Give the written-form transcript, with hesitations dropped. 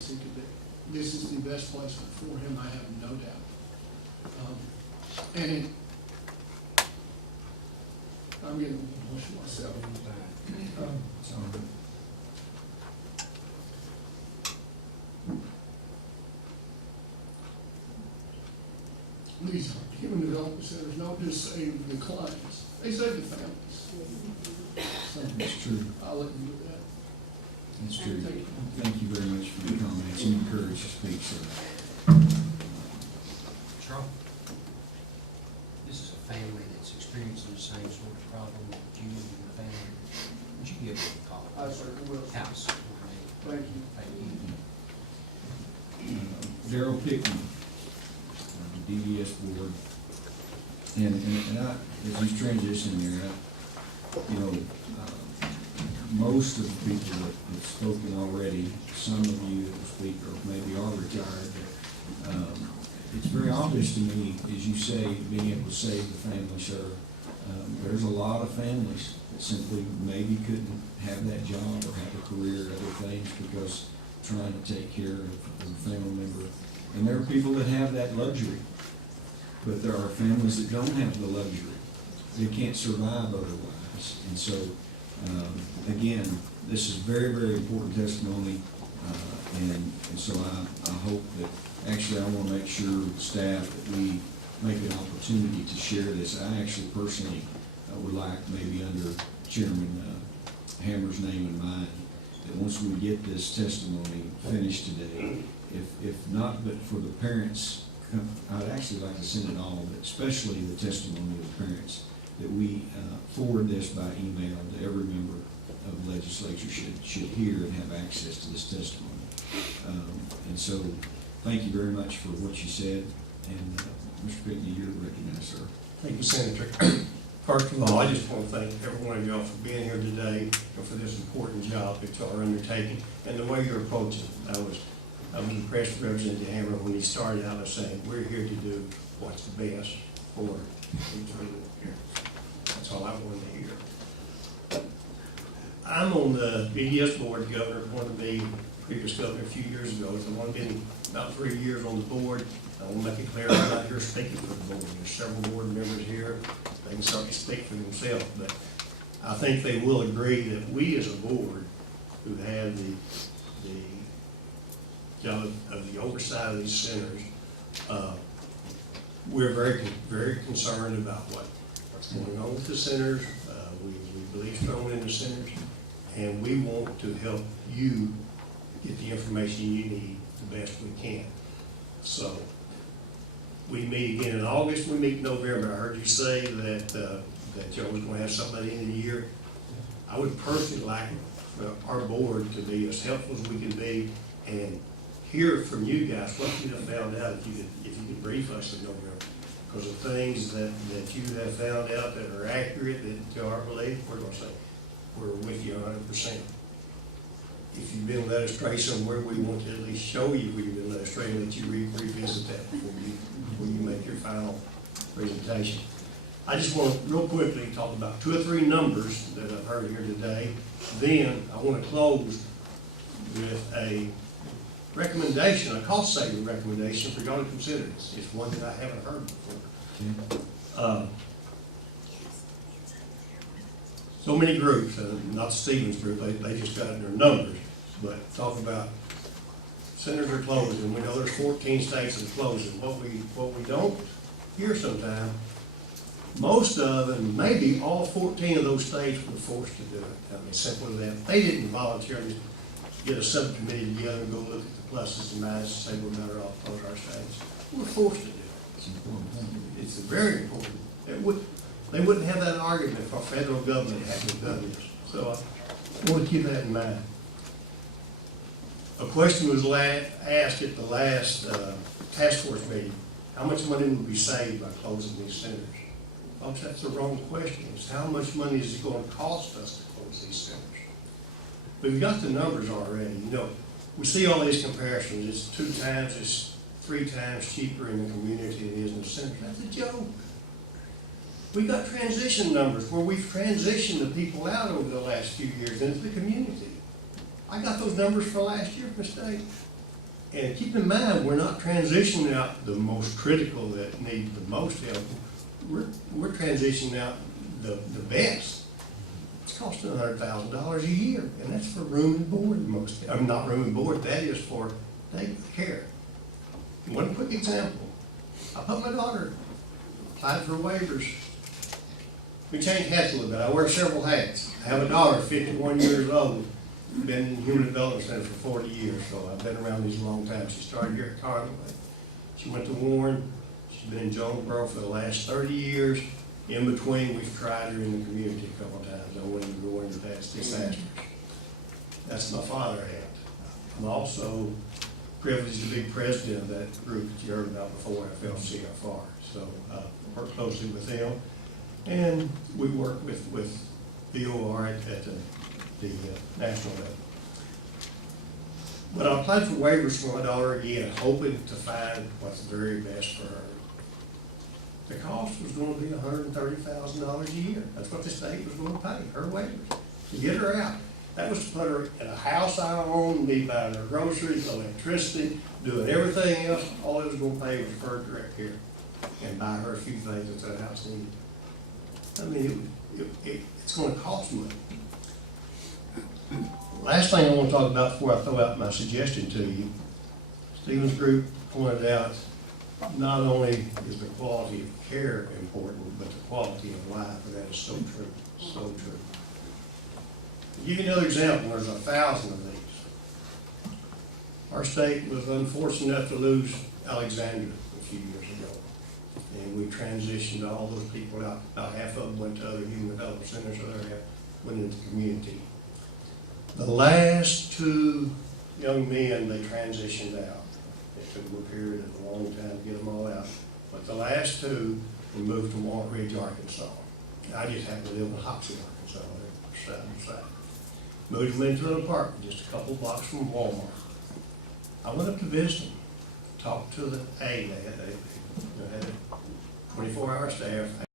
This is the best placement for him, I have no doubt. And I'm getting emotional myself. These human development centers don't just save the clients, they save the families. So, That's true. I'll let you do that. That's true. Thank you. Thank you very much for your comments and your courage to speak, sir. Charles, this is a family that's experiencing the same sort of problem that you and your family. Would you give them a call? I certainly will. House. Thank you. Thank you. Darrell Pickney, the DDS board, and I, as he's transitioning there, most of the people that have spoken already, some of you that will speak or maybe are retired, but, it's very obvious to me, as you say, being able to save the family, sir. There's a lot of families that simply maybe couldn't have that job or have a career or other things because trying to take care of a family member. And there are people that have that luxury, but there are families that don't have the luxury. They can't survive otherwise. And so, again, this is very, very important testimony, and so I hope that, actually, I want to make sure with staff that we make an opportunity to share this. I actually personally would like, maybe under Chairman Hammer's name in mind, that once we get this testimony finished today, if not but for the parents, I'd actually like to send it all, but especially the testimony of the parents, that we forward this by email to every member of the legislature should hear and have access to this testimony. And so, thank you very much for what you said, and Mr. Pickney, you're recognized, sir. Thank you, Senator. First of all, I just want to thank every one of y'all for being here today and for this important job that y'all are undertaking and the way you're approaching it. I was impressed with Representative Hammer when he started out by saying, we're here to do what's best for each of you. That's all I wanted to hear. I'm on the BDS board. The governor wanted me, previous governor, a few years ago. So I've only been about 3 years on the board. I want to make it clear I'm not here speaking for the board. There's several board members here. They can certainly speak for themselves, but I think they will agree that we as a board who have the job of the oversight of these centers, we're very, very concerned about what's going on with the centers. We believe strongly in the centers, and we want to help you get the information you need the best we can. So we meet again in August, we meet in November. I heard you say that y'all was going to have something at the end of the year. I would personally like our board to be as helpful as we can be and hear from you guys what you have found out, if you could brief us in November. Because of things that you have found out that are accurate, that you are believed, we're going to say, we're with you 100%. If you've been led astray somewhere, we want to at least show you where you've been led astray and let you revisit that before you make your final presentation. I just want to real quickly talk about 2 or 3 numbers that I've heard here today. Then I want to close with a recommendation, a cost-saving recommendation for y'all to consider. It's one that I haven't heard before. So many groups, not Stevens group, they just got it in their numbers, but talk about centers are closing. We know there's 14 states that are closing. What we don't hear sometimes, most of, and maybe all 14 of those states were forced to do it. I mean, simple as that. They didn't voluntarily get a subcommittee together and go look at the pluses and minuses and say we're better off close our states. We're forced to do it. It's very important. They wouldn't have that argument if our federal government hadn't done this. So I want to keep that in mind. A question was asked at the last task force meeting. How much money would be saved by closing these centers? Folks, that's the wrong question. It's how much money is it going to cost us to close these centers? We've got the numbers already. You know, we see all these comparisons. It's 2 times, it's 3 times cheaper in the community than it is in the centers. That's a joke. We got transition numbers where we've transitioned the people out over the last few years into the community. I got those numbers for last year from the state. And keep in mind, we're not transitioning out the most critical that need the most help. We're transitioning out the best. It's costing $100,000 a year, and that's for room and board most, not room and board, that is for day care. One quick example, I put my daughter, applied for waivers. We changed hats a little bit, I wear several hats. I have a daughter, 51 years old, been in Human Development Center for 40 years, so I've been around these a long time. She started here at Conway. She went to Warren, she's been in Jonesboro for the last 30 years. In between, we've tried her in the community a couple of times. I went to go into that disaster. That's my father hat. I'm also privileged to be president of that group that you heard about before, FLCFR. So I work closely with them. And we work with VOR at the national level. But I applied for waivers for my daughter again, hoping to find what's very best for her. The cost was going to be $130,000 a year. That's what the state was going to pay, her waivers, to get her out. That was to put her in a house I own, be buying her groceries, electricity, doing everything else. All it was going to pay was for her direct care and buy her a few things that house needed. I mean, it's going to cost money. Last thing I want to talk about before I throw out my suggestion to you, Stephen's group pointed out not only is the quality of care important, but the quality of life, and that is so true, so true. To give you another example, there's 1,000 of these. Our state was unfortunate enough to lose Alexandria a few years ago, and we transitioned all those people out. About half of them went to other human development centers, the other half went into the community. The last two young men, they transitioned out. It took them a period of a long time to get them all out. But the last two, we moved to Walnut Ridge, Arkansas. I just happened to live in Hoxie, Arkansas, they're side by side. Moved them into an apartment just a couple blocks from Walmart. I went up to visit them, talked to the they had a 24-hour staff.